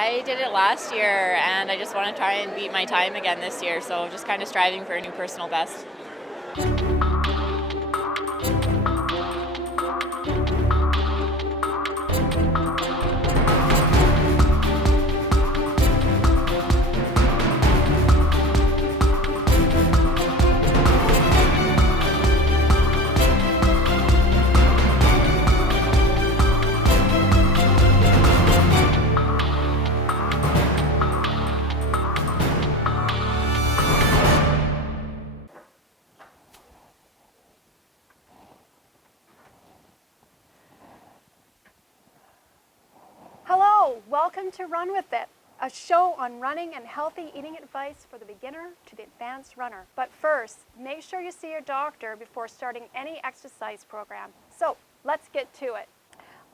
I did it last year, and I just want to try and beat my time again this year, so just kind of striving for a new personal best. Hello, welcome to Run With It, a show on running and healthy eating advice for the beginner to the advanced runner. But first, make sure you see your doctor before starting any exercise program. So let's get to it.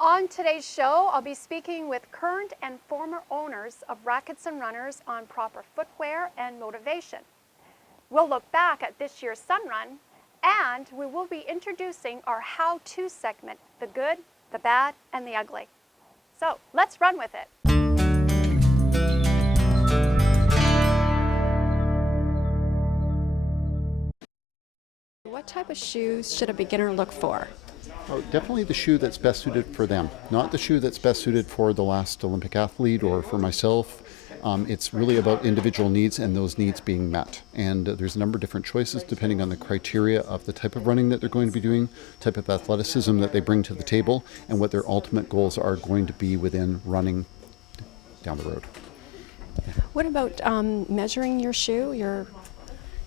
On today's show, I'll be speaking with current and former owners of Rackets and runners on proper footwear and motivation. We'll look back at this year's Sun Run, and we will be introducing our how-to segment, the good, the bad, and the ugly. So let's run with it. What type of shoes should a beginner look for? Oh, definitely the shoe that's best suited for them, not the shoe that's best suited for the last Olympic athlete or for myself. It's really about individual needs and those needs being met. And there's a number of different choices depending on the criteria of the type of running that they're going to be doing, type of athleticism that they bring to the table, and what their ultimate goals are going to be within running down the road. What about measuring your shoe?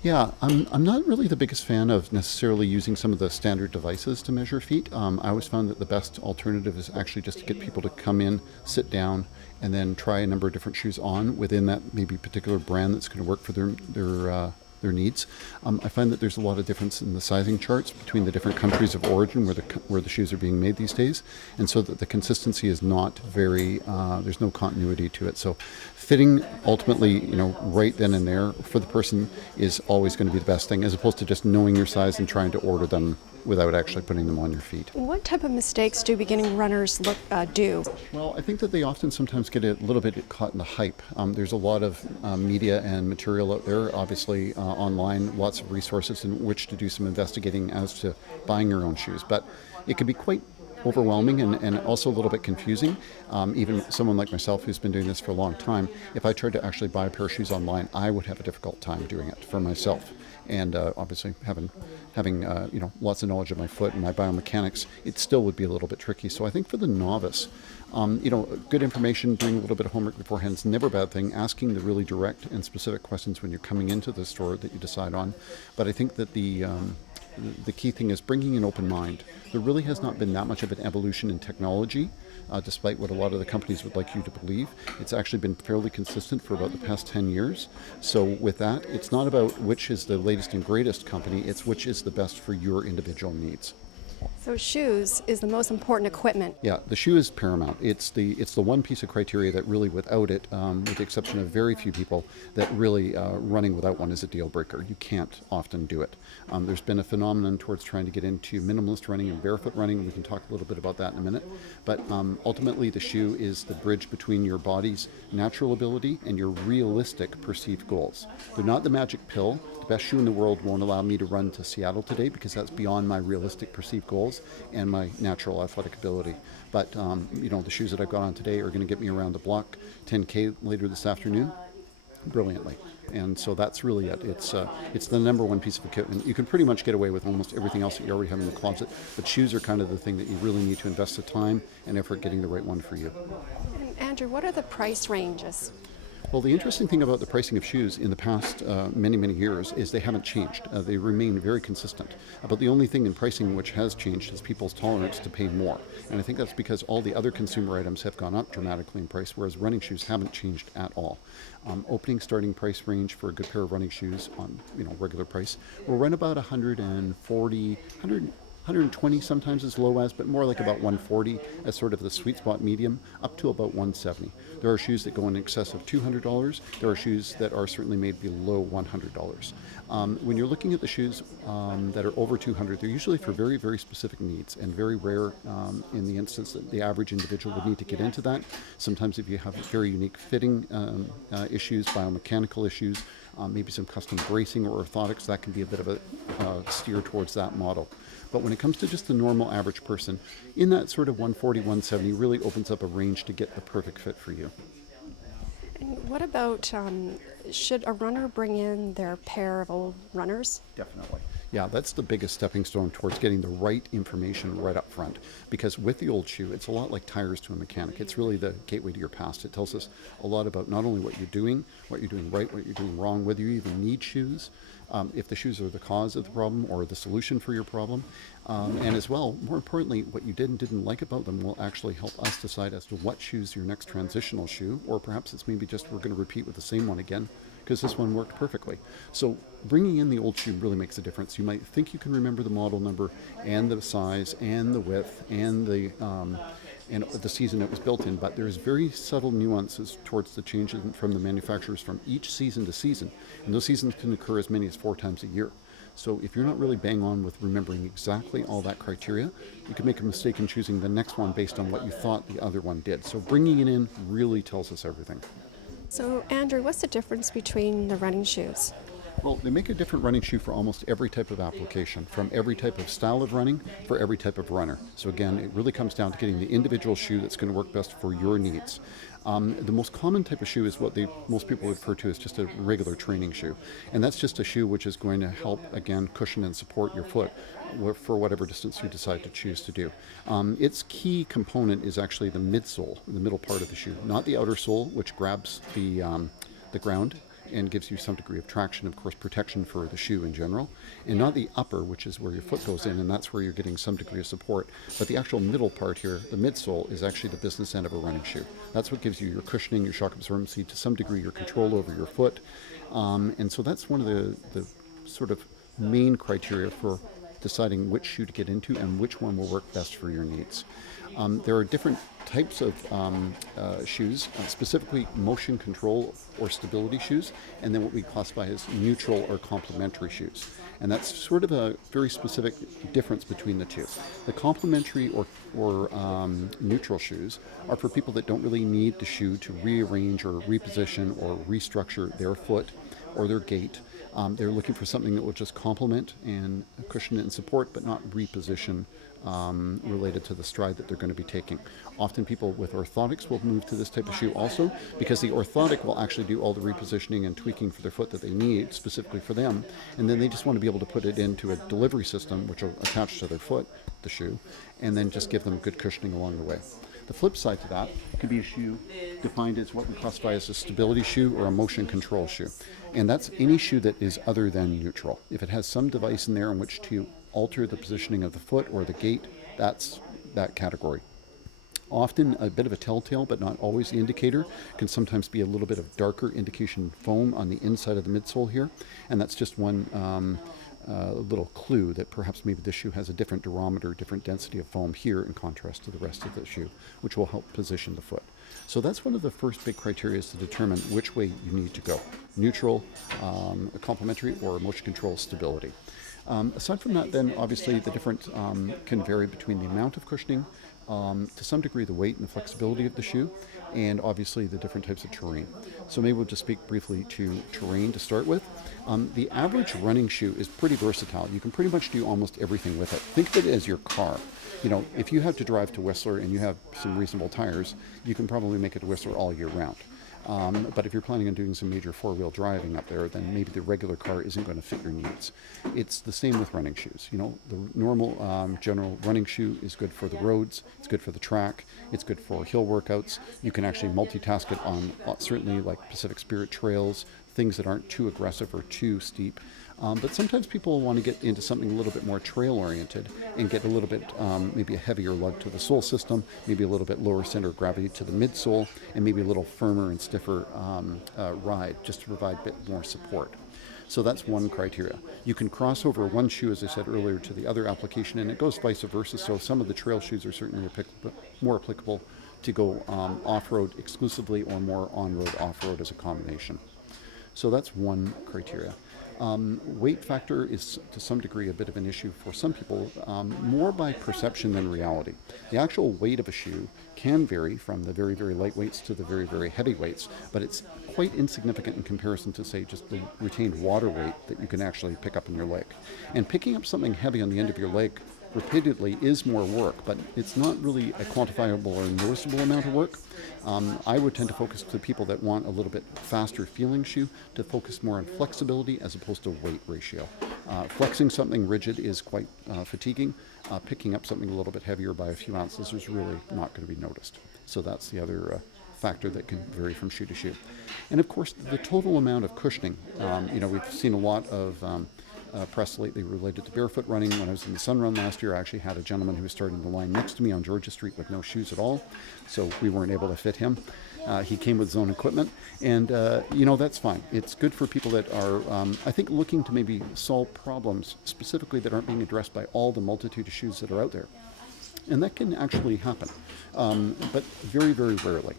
Yeah, I'm not really the biggest fan of necessarily using some of the standard devices to measure feet. I always found that the best alternative is actually just to get people to come in, sit down, and then try a number of different shoes on within that maybe particular brand that's going to work for their needs. I find that there's a lot of difference in the sizing charts between the different countries of origin where the shoes are being made these days, and so that the consistency is not very. There's no continuity to it. So, fitting ultimately, right then and there for the person is always going to be the best thing, as opposed to just knowing your size and trying to order them without actually putting them on your feet. What type of mistakes do beginning runners do? Well, I think that they often sometimes get a little bit caught in the hype. There's a lot of media and material out there, obviously online, lots of resources in which to do some investigating as to buying your own shoes. But it can be quite overwhelming and also a little bit confusing. Even someone like myself who's been doing this for a long time, if I tried to actually buy a pair of shoes online, I would have a difficult time doing it for myself. And obviously having lots of knowledge of my foot and my biomechanics, it still would be a little bit tricky. So I think for the novice, good information, doing a little bit of homework beforehand is never a bad thing. Asking the really direct and specific questions when you're coming into the store that you decide on. But I think that the key thing is bringing an open mind. There really has not been that much of an evolution in technology. Despite what a lot of the companies would like you to believe. It's actually been fairly consistent for about the past 10 years. So with that, it's not about which is the latest and greatest company, it's which is the best for your individual needs. So shoes is the most important equipment. Yeah, the shoe is paramount. It's the one piece of criteria that really, without it, with the exception of very few people, that really running without one is a deal breaker. You can't often do it. There's been a phenomenon towards trying to get into minimalist running and barefoot running. We can talk a little bit about that in a minute. But ultimately, the shoe is the bridge between your body's natural ability and your realistic perceived goals. They're not the magic pill. The best shoe in the world won't allow me to run to Seattle today because that's beyond my realistic perceived goals and my natural athletic ability. But the shoes that I've got on today are going to get me around the block 10K later this afternoon brilliantly. And so that's really it. It's the number one piece of equipment. You can pretty much get away with almost everything else that you already have in the closet, but shoes are kind of the thing that you really need to invest the time and effort getting the right one for you. And Andrew, what are the price ranges? Well, the interesting thing about the pricing of shoes in the past many years is they haven't changed. They remain very consistent. But the only thing in pricing which has changed is people's tolerance to pay more. And I think that's because all the other consumer items have gone up dramatically in price, whereas running shoes haven't changed at all. Starting price range for a good pair of running shoes on regular price will run about $140 120 sometimes as low as, but more like about 140 as sort of the sweet spot medium, up to about 170. There are shoes that go in excess of $200. There are shoes that are certainly made below $100. When you're looking at the shoes that are over 200, they're usually for very, very specific needs, and very rare in the instance that the average individual would need to get into that. Sometimes if you have very unique fitting issues, biomechanical issues, maybe some custom bracing or orthotics, that can be a bit of a steer towards that model. But when it comes to just the normal average person, in that sort of 140, 170 really opens up a range to get the perfect fit for you. And what about, should a runner bring in their pair of old runners? Definitely. Yeah, that's the biggest stepping stone towards getting the right information right up front. Because with the old shoe, it's a lot like tires to a mechanic. It's really the gateway to your past. It tells us a lot about not only what you're doing right, what you're doing wrong, whether you even need shoes, if the shoes are the cause of the problem or the solution for your problem. And as well, more importantly, what you did and didn't like about them will actually help us decide as to what shoe's your next transitional shoe, or perhaps it's maybe just we're going to repeat with the same one again because this one worked perfectly. So bringing in the old shoe really makes a difference. You might think you can remember the model number and the size and the width and the season it was built in, but there's very subtle nuances towards the changes from the manufacturers from each season to season, and those seasons can occur as many as 4 times a year. So if you're not really bang on with remembering exactly all that criteria, you could make a mistake in choosing the next one based on what you thought the other one did. So bringing it in really tells us everything. So Andrew, what's the difference between the running shoes? Well, they make a different running shoe for almost every type of application, from every type of style of running, for every type of runner. So again, it really comes down to getting the individual shoe that's going to work best for your needs. The most common type of shoe is what most people refer to as just a regular training shoe. And that's just a shoe which is going to help, again, cushion and support your foot for whatever distance you decide to choose to do. Its key component is actually the midsole, the middle part of the shoe, not the outer sole, which grabs the ground and gives you some degree of traction, of course, protection for the shoe in general, and not the upper, which is where your foot goes in, and that's where you're getting some degree of support. But the actual middle part here, the midsole, is actually the business end of a running shoe. That's what gives you your cushioning, your shock absorbency, to some degree your control over your foot. And so that's one of the sort of main criteria for deciding which shoe to get into and which one will work best for your needs. There are different types of shoes, specifically motion control or stability shoes, and then what we classify as neutral or complementary shoes. And that's sort of a very specific difference between the two. The complementary or neutral shoes are for people that don't really need the shoe to rearrange or reposition or restructure their foot or their gait. They're looking for something that will just complement and cushion and support, but not reposition related to the stride that they're going to be taking. Often people with orthotics will move to this type of shoe also, because the orthotic will actually do all the repositioning and tweaking for their foot that they need specifically for them, and then they just want to be able to put it into a delivery system which will attach to their foot, the shoe, and then just give them good cushioning along the way. The flip side to that could be a shoe defined as what we classify as a stability shoe or a motion control shoe. And that's any shoe that is other than neutral. If it has some device in there in which to alter the positioning of the foot or the gait, that's that category. Often a bit of a telltale, but not always the indicator, can sometimes be a little bit of darker indication foam on the inside of the midsole here. And that's just one little clue that perhaps maybe the shoe has a different durometer, different density of foam here in contrast to the rest of the shoe, which will help position the foot. So that's one of the first big criteria, is to determine which way you need to go: neutral, complementary, or motion control stability. Aside from that, then obviously the different can vary between the amount of cushioning, to some degree the weight and the flexibility of the shoe, and obviously the different types of terrain. So maybe we'll just speak briefly to terrain to start with. The average running shoe is pretty versatile. You can pretty much do almost everything with it. Think of it as your car. You know, if you have to drive to Whistler and you have some reasonable tires, you can probably make it to Whistler all year round. But if you're planning on doing some major four-wheel driving up there, then maybe the regular car isn't going to fit your needs. It's the same with running shoes. You know, the normal general running shoe is good for the roads, it's good for the track, it's good for hill workouts. You can actually multitask it on certainly like Pacific Spirit trails, things that aren't too aggressive or too steep. But sometimes people want to get into something a little bit more trail-oriented and get a little bit, maybe a heavier lug to the sole system, maybe a little bit lower center of gravity to the midsole, and maybe a little firmer and stiffer ride just to provide a bit more support. So that's one criteria. You can cross over one shoe, as I said earlier, to the other application, and it goes vice versa. So some of the trail shoes are certainly more applicable to go off-road exclusively or more on-road, off-road as a combination. So that's one criteria. Weight factor is to some degree a bit of an issue for some people, more by perception than reality. The actual weight of a shoe can vary from the very, very light weights to the very, very heavy weights, but it's quite insignificant in comparison to, say, just the retained water weight that you can actually pick up in your leg. And picking up something heavy on the end of your leg repeatedly is more work, but it's not really a quantifiable or noticeable amount of work. I would tend to focus to people that want a little bit faster feeling shoe to focus more on flexibility as opposed to weight ratio. Flexing something rigid is quite fatiguing. Picking up something a little bit heavier by a few ounces is really not going to be noticed. So that's the other factor that can vary from shoe to shoe. And of course, the total amount of cushioning. We've seen a lot of press lately related to barefoot running. When I was in the Sun Run last year, I actually had a gentleman who was starting the line next to me on Georgia Street with no shoes at all, so we weren't able to fit him. He came with his own equipment, and that's fine. It's good for people that are, I think, looking to maybe solve problems specifically that aren't being addressed by all the multitude of shoes that are out there. And that can actually happen, but very, very rarely.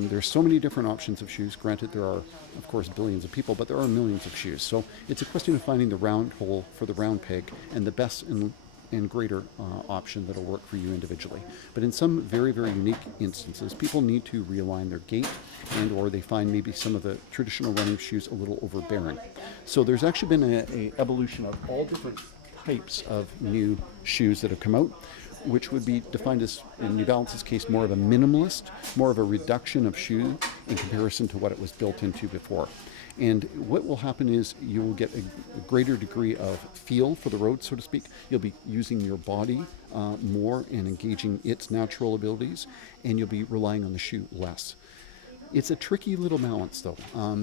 There's so many different options of shoes. Granted, there are, of course, billions of people, but there are millions of shoes. So it's a question of finding the round hole for the round peg and the best and greater option that'll work for you individually. But in some very, very unique instances, people need to realign their gait and or they find maybe some of the traditional running shoes a little overbearing. So there's actually been a evolution of all different types of new shoes that have come out, which would be defined as, in New Balance's case, more of a minimalist, more of a reduction of shoe in comparison to what it was built into before. And what will happen is you will get a greater degree of feel for the road, so to speak. You'll be using your body more and engaging its natural abilities, and you'll be relying on the shoe less. It's a tricky little balance, though,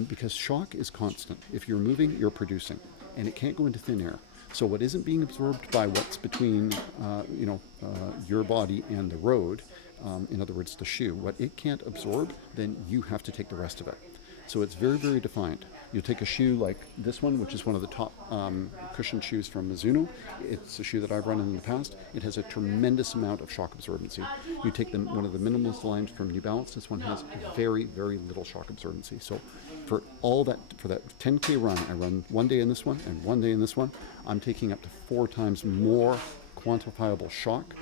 because shock is constant. If you're moving, you're producing, and it can't go into thin air. So what isn't being absorbed by what's between, your body and the road, in other words, the shoe, what it can't absorb, then you have to take the rest of it. So it's very, very defined. You take a shoe like this one, which is one of the top cushioned shoes from Mizuno. It's a shoe that I've run in the past. It has a tremendous amount of shock absorbency. You take one of the minimalist lines from New Balance. This one has very, very little shock absorbency. So for that 10K run, I run one day in this one and one day in this one. I'm taking up to 4 times more quantifiable shock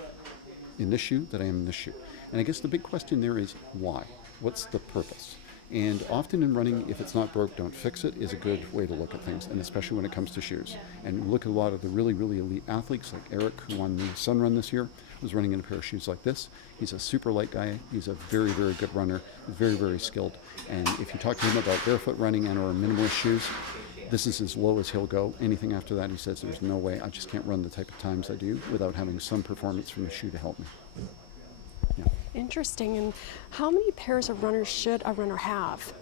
in this shoe than I am in this shoe. And I guess the big question there is why? What's the purpose? And often in running, if it's not broke, don't fix it is a good way to look at things, and especially when it comes to shoes. And look at a lot of the really, really elite athletes like Eric, who won the Sun Run this year, was running in a pair of shoes like this. He's a super light guy. He's a very, very good runner, very, very skilled. And if you talk to him about barefoot running and or minimalist shoes, this is as low as he'll go. Anything after that, he says, there's no way. I just can't run the type of times I do without having some performance from the shoe to help me. Yeah. Interesting. And how many pairs of runners should a runner have?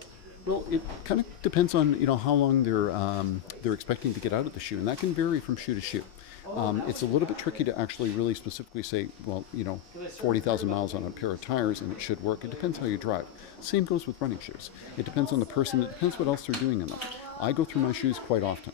Well, it kind of depends on how long they're expecting to get out of the shoe, and that can vary from shoe to shoe. It's a little bit tricky to actually really specifically say, 40,000 miles on a pair of tires and it should work. It depends how you drive. Same goes with running shoes. It depends on the person. It depends what else they're doing in them. I go through my shoes quite often.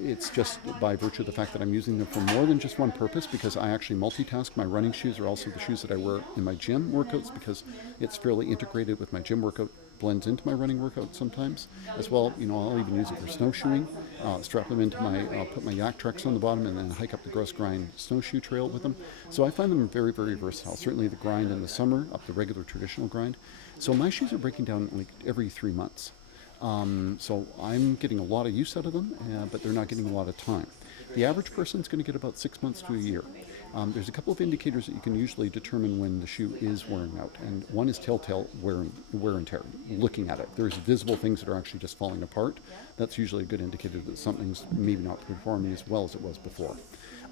It's just by virtue of the fact that I'm using them for more than just one purpose, because I actually multitask. My running shoes are also the shoes that I wear in my gym workouts, because it's fairly integrated with my gym workout, blends into my running workout sometimes as well. I'll even use it for snowshoeing. Strap them into I'll put my yak tracks on the bottom and then hike up the Gross Grind snowshoe trail with them. So I find them very, very versatile. Certainly the grind in the summer, up the regular traditional grind. So my shoes are breaking down like every 3 months. So I'm getting a lot of use out of them, but they're not getting a lot of time. The average person is going to get about 6 months to a year. There's a couple of indicators that you can usually determine when the shoe is wearing out, and one is telltale wear and tear. Looking at it, there's visible things that are actually just falling apart. That's usually a good indicator that something's maybe not performing as well as it was before.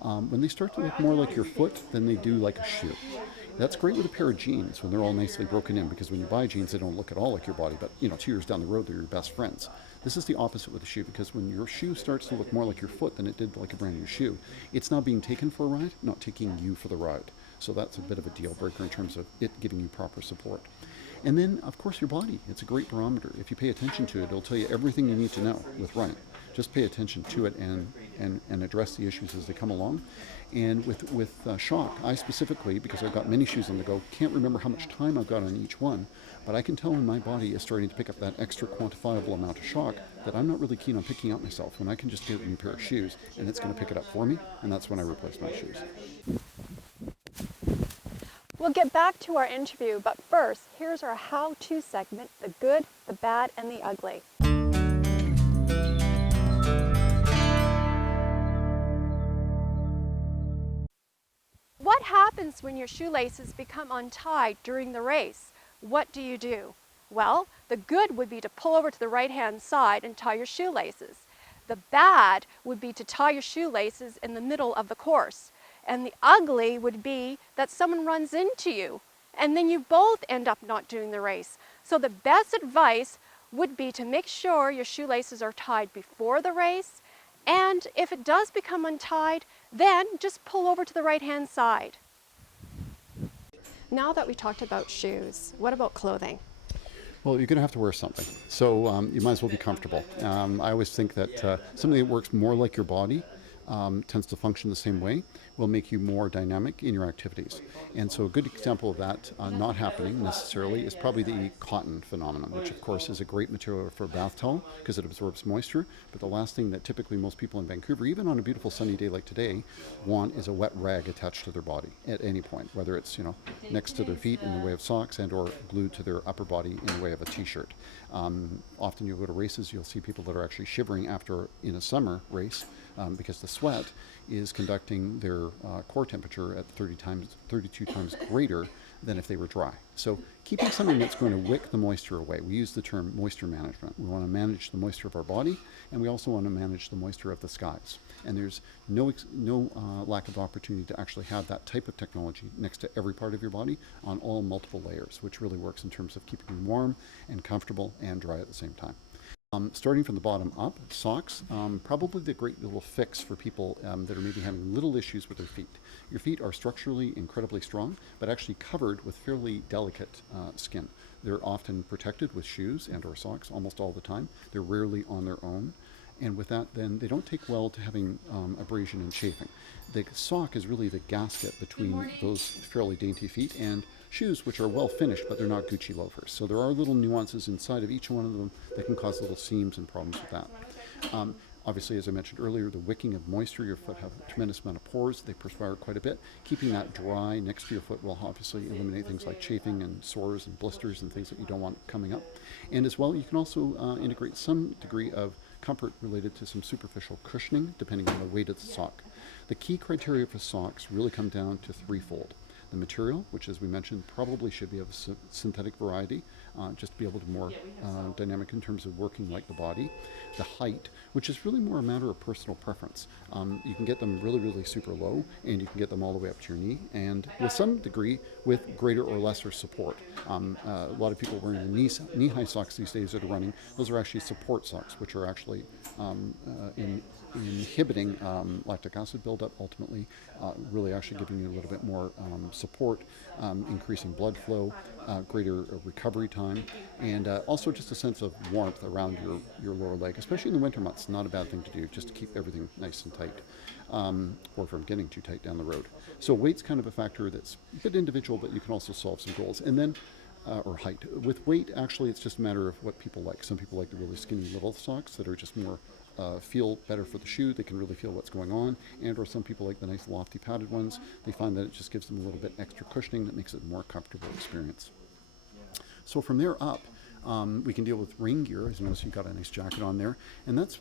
When they start to look more like your foot than they do like a shoe. That's great with a pair of jeans when they're all nicely broken in, because when you buy jeans, they don't look at all like your body, but 2 years down the road, they're your best friends. This is the opposite with a shoe, because when your shoe starts to look more like your foot than it did like a brand new shoe, it's now being taken for a ride, not taking you for the ride. So that's a bit of a deal breaker in terms of it giving you proper support. And then, of course, your body. It's a great barometer. If you pay attention to it, it'll tell you everything you need to know with running. Just pay attention to it and address the issues as they come along. And with shock, I specifically, because I've got many shoes on the go, can't remember how much time I've got on each one, but I can tell when my body is starting to pick up that extra quantifiable amount of shock that I'm not really keen on picking up myself, when I can just get a new pair of shoes and it's going to pick it up for me, and that's when I replace my shoes. We'll get back to our interview, but first, here's our how-to segment, the good, the bad, and the ugly. What happens when your shoelaces become untied during the race? What do you do? Well, the good would be to pull over to the right-hand side and tie your shoelaces. The bad would be to tie your shoelaces in the middle of the course. And the ugly would be that someone runs into you, and then you both end up not doing the race. So the best advice would be to make sure your shoelaces are tied before the race, and if it does become untied, then just pull over to the right-hand side. Now that we talked about shoes, what about clothing? Well, you're going to have to wear something, so you might as well be comfortable. I always think that something that works more like your body tends to function the same way, will make you more dynamic in your activities. And so a good example of that not happening necessarily is probably the cotton phenomenon, which of course is a great material for a bath towel because it absorbs moisture. But the last thing that typically most people in Vancouver, even on a beautiful sunny day like today, want is a wet rag attached to their body at any point, whether it's next to their feet in the way of socks and or glued to their upper body in the way of a t-shirt. Often you'll go to races, you'll see people that are actually shivering after in a summer race because the sweat is conducting their core temperature at 32 times greater than if they were dry. So keeping something that's going to wick the moisture away. We use the term moisture management. We want to manage the moisture of our body, and we also want to manage the moisture of the skies. And there's no lack of opportunity to actually have that type of technology next to every part of your body on all multiple layers, which really works in terms of keeping you warm and comfortable and dry at the same time. Starting from the bottom up, socks, probably the great little fix for people that are maybe having little issues with their feet. Your feet are structurally incredibly strong, but actually covered with fairly delicate skin. They're often protected with shoes and or socks almost all the time. They're rarely on their own. And with that, then they don't take well to having abrasion and chafing. The sock is really the gasket between those fairly dainty feet and shoes, which are well finished, but they're not Gucci loafers. So there are little nuances inside of each one of them that can cause little seams and problems with that. Obviously, as I mentioned earlier, the wicking of moisture, your foot have a tremendous amount of pores. They perspire quite a bit. Keeping that dry next to your foot will obviously eliminate things like chafing and sores and blisters and things that you don't want coming up. And as well, you can also integrate some degree of comfort related to some superficial cushioning, depending on the weight of the sock. The key criteria for socks really come down to threefold. The material, which as we mentioned probably should be of a synthetic variety, just to be able to more dynamic in terms of working like the body. The height, which is really more a matter of personal preference. You can get them really, really super low, and you can get them all the way up to your knee, and with some degree with greater or lesser support. A lot of people wearing the knee-high socks these days that are running, those are actually support socks, which are actually inhibiting lactic acid buildup, ultimately really actually giving you a little bit more support, increasing blood flow, greater recovery time, and also just a sense of warmth around your lower leg, especially in the winter months. Not a bad thing to do, just to keep everything nice and tight, or from getting too tight down the road. So weight's kind of a factor that's a bit individual, but you can also solve some goals. And then or height. With weight, actually, it's just a matter of what people like. Some people like the really skinny little socks that are just more feel better for the shoe. They can really feel what's going on. And or some people like the nice lofty padded ones. They find that it just gives them a little bit extra cushioning that makes it a more comfortable experience. So from there up, we can deal with rain gear. As you notice, you've got a nice jacket on there, and that's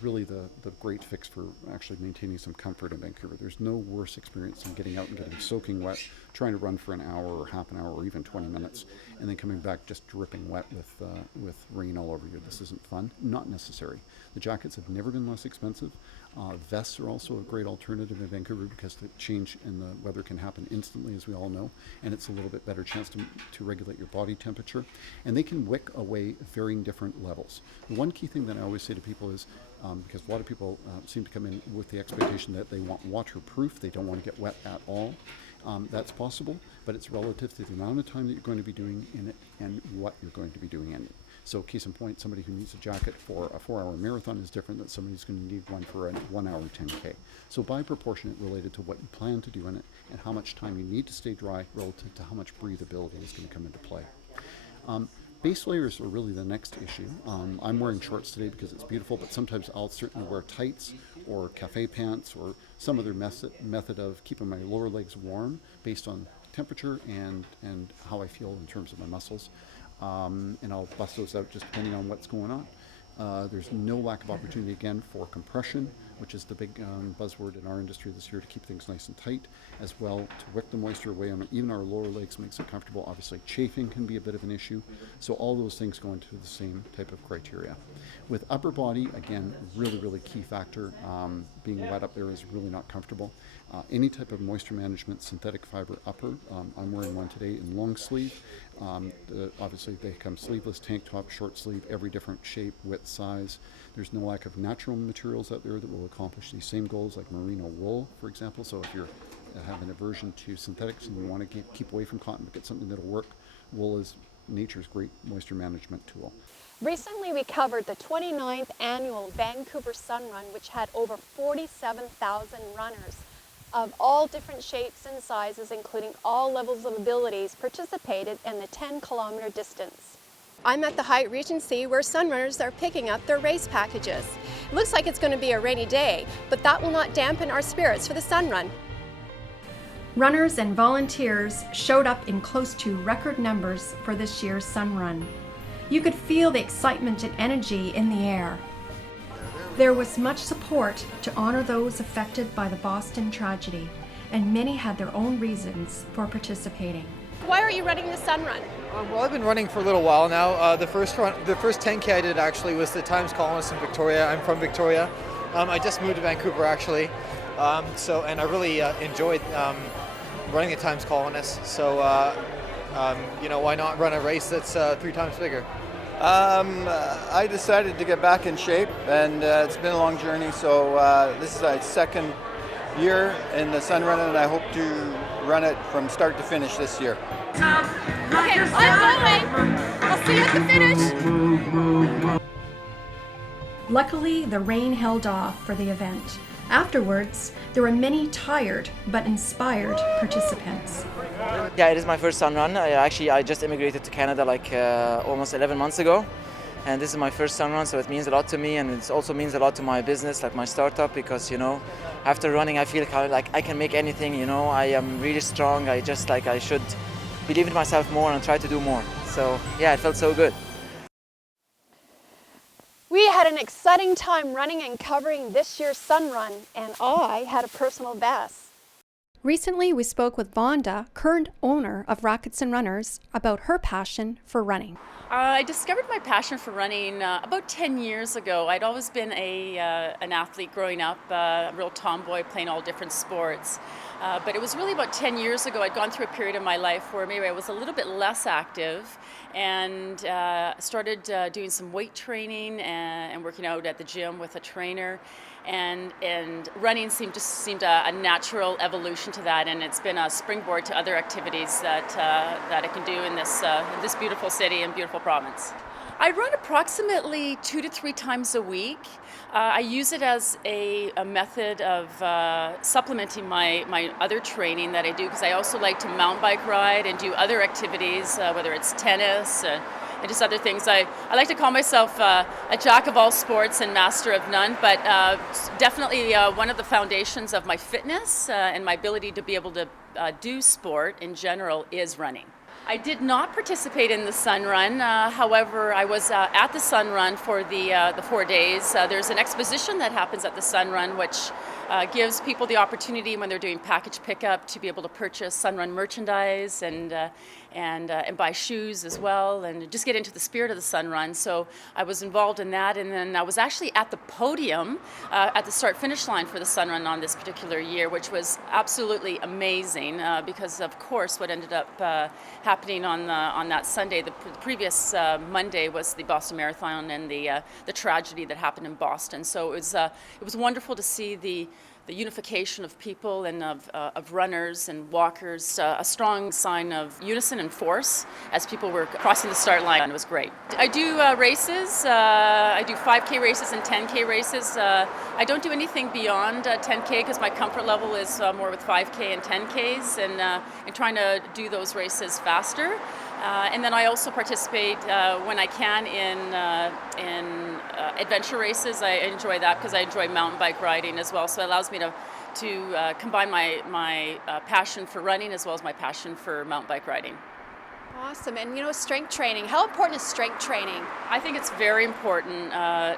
really the great fix for actually maintaining some comfort in Vancouver. There's no worse experience than getting out and getting soaking wet, trying to run for an hour or half an hour or even 20 minutes, and then coming back just dripping wet with rain all over you. This isn't fun. Not necessary. The jackets have never been less expensive. Vests are also a great alternative in Vancouver because the change in the weather can happen instantly, as we all know, and it's a little bit better chance to regulate your body temperature. And they can wick away varying different levels. The one key thing that I always say to people is, because a lot of people seem to come in with the expectation that they want waterproof, they don't want to get wet at all. That's possible, but it's relative to the amount of time that you're going to be doing in it and what you're going to be doing in it. So case in point, somebody who needs a jacket for a 4-hour marathon is different than somebody who's going to need one for a 1-hour 10K. So by proportionate related to what you plan to do in it and how much time you need to stay dry relative to how much breathability is going to come into play. Base layers are really the next issue. I'm wearing shorts today because it's beautiful, but sometimes I'll certainly wear tights or cafe pants or some other method of keeping my lower legs warm based on temperature and how I feel in terms of my muscles. And I'll bust those out just depending on what's going on. There's no lack of opportunity again for compression, which is the big buzzword in our industry this year to keep things nice and tight, as well to wick the moisture away on even our lower legs makes it comfortable. Obviously chafing can be a bit of an issue, so all those things go into the same type of criteria. With upper body, again, really key factor. Being wet up there is really not comfortable. Any type of moisture management, synthetic fiber upper. I'm wearing one today in long sleeve. Obviously they come sleeveless, tank top, short sleeve, every different shape, width, size. There's no lack of natural materials out there that will accomplish these same goals, like merino wool, for example. So if you're have an aversion to synthetics and you want to keep away from cotton but get something that'll work, wool is nature's great moisture management tool. Recently we covered the 29th annual Vancouver Sun Run, which had over 47,000 runners of all different shapes and sizes, including all levels of abilities, participated in the 10-kilometer distance. I'm at the Hyatt Regency where sun runners are picking up their race packages. It looks like it's going to be a rainy day, but that will not dampen our spirits for the Sun Run. Runners and volunteers showed up in close to record numbers for this year's Sun Run. You could feel the excitement and energy in the air. There was much support to honor those affected by the Boston tragedy, and many had their own reasons for participating. Why are you running the Sun Run? Well, I've been running for a little while now. The first 10K I did actually was the Times Colonist in Victoria. I'm from Victoria. I just moved to Vancouver actually, and I really enjoyed running the Times Colonist. So why not run a race that's 3 times bigger? I decided to get back in shape, and it's been a long journey. So this is my second year in the Sun Run, and I hope to run it from start to finish this year. Okay, I'm going. I'll see you at the finish. Luckily, the rain held off for the event. Afterwards, there were many tired but inspired participants. Yeah, it is my first Sun Run. I just immigrated to Canada almost 11 months ago. And this is my first Sun Run, so it means a lot to me, and it also means a lot to my business, like my startup, because, after running, I feel kind of like I can make anything, I am really strong. I should believe in myself more and try to do more. So, yeah, it felt so good. We had an exciting time running and covering this year's Sun Run, and I had a personal best. Recently, we spoke with Vanda, current owner of Rackets and Runners, about her passion for running. I discovered my passion for running about 10 years ago. I'd always been an athlete growing up, a real tomboy playing all different sports. But it was really about 10 years ago I'd gone through a period of my life where maybe I was a little bit less active and started doing some weight training and working out at the gym with a trainer. And running seemed a natural evolution to that, and it's been a springboard to other activities that I can do in this beautiful city and beautiful province. I run approximately 2 to 3 times a week. I use it as a method of supplementing my other training that I do, because I also like to mountain bike ride and do other activities, whether it's tennis and just other things. I like to call myself a jack of all sports and master of none, but definitely one of the foundations of my fitness and my ability to be able to do sport in general is running. I did not participate in the Sun Run. However, I was at the Sun Run for the 4 days. There's an exposition that happens at the Sun Run, which gives people the opportunity when they're doing package pickup to be able to purchase Sun Run merchandise and buy shoes as well, and just get into the spirit of the Sun Run. So I was involved in that, and then I was actually at the podium at the start-finish line for the Sun Run on this particular year, which was absolutely amazing because, of course, what ended up happening on that Sunday, the previous Monday, was the Boston Marathon and the tragedy that happened in Boston. So it was wonderful to see the unification of people and of runners and walkers, a strong sign of unison and force as people were crossing the start line. It was great. I do races. I do 5K races and 10K races. I don't do anything beyond 10K because my comfort level is more with 5K and 10Ks and trying to do those races faster. And then I also participate when I can in adventure races. I enjoy that because I enjoy mountain bike riding as well. So it allows me to combine my passion for running as well as my passion for mountain bike riding. Awesome. And you know, strength training. How important is strength training? I think it's very important.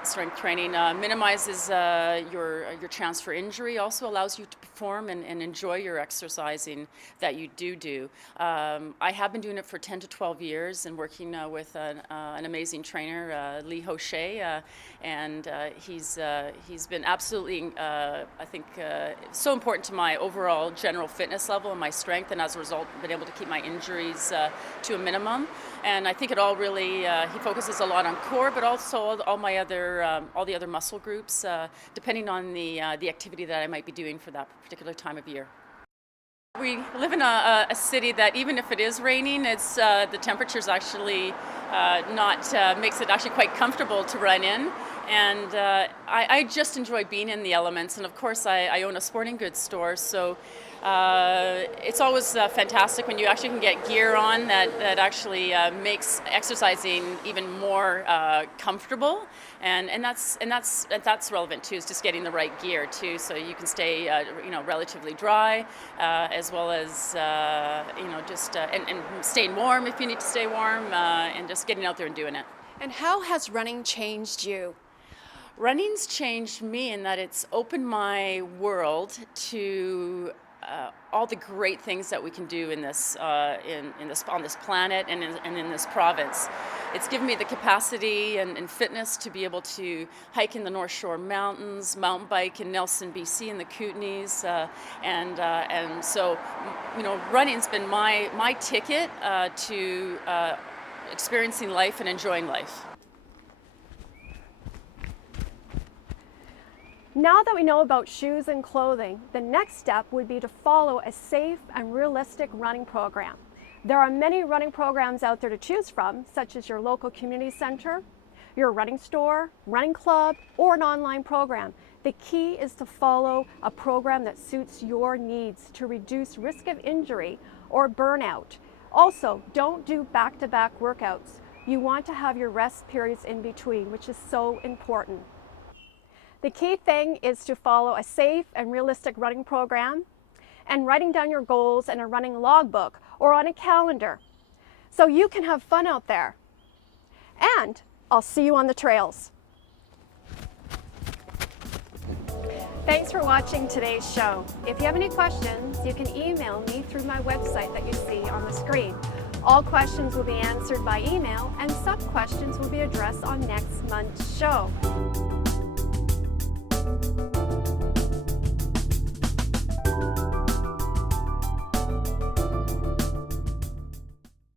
Strength training minimizes your chance for injury, also allows you to perform and enjoy your exercising that you do. I have been doing it for 10 to 12 years and working with an amazing trainer, Lee Hochet, and he's been absolutely, I think, so important to my overall general fitness level and my strength, and as a result, been able to keep my injuries to a minimum. And I think it all really, he focuses a lot on core, but also all the other muscle groups, depending on the activity that I might be doing for that particular time of year. We live in a city that even if it is raining, it's the temperature's actually makes it actually quite comfortable to run in. And I just enjoy being in the elements. And of course, I own a sporting goods store, so it's always fantastic when you actually can get gear on that actually makes exercising even more comfortable. And that's relevant too, is just getting the right gear too, so you can stay relatively dry, as well as just and staying warm if you need to stay warm, and just getting out there and doing it. And how has running changed you? Running's changed me in that it's opened my world to all the great things that we can do in this on this planet and in this province. It's given me the capacity and fitness to be able to hike in the North Shore Mountains, mountain bike in Nelson, BC, in the Kootenays, and so running's been my ticket to experiencing life and enjoying life. Now that we know about shoes and clothing, the next step would be to follow a safe and realistic running program. There are many running programs out there to choose from, such as your local community center, your running store, running club, or an online program. The key is to follow a program that suits your needs to reduce risk of injury or burnout. Also, don't do back-to-back workouts. You want to have your rest periods in between, which is so important. The key thing is to follow a safe and realistic running program and writing down your goals in a running logbook or on a calendar so you can have fun out there. And I'll see you on the trails. Thanks for watching today's show. If you have any questions, you can email me through my website that you see on the screen. All questions will be answered by email, and some questions will be addressed on next month's show.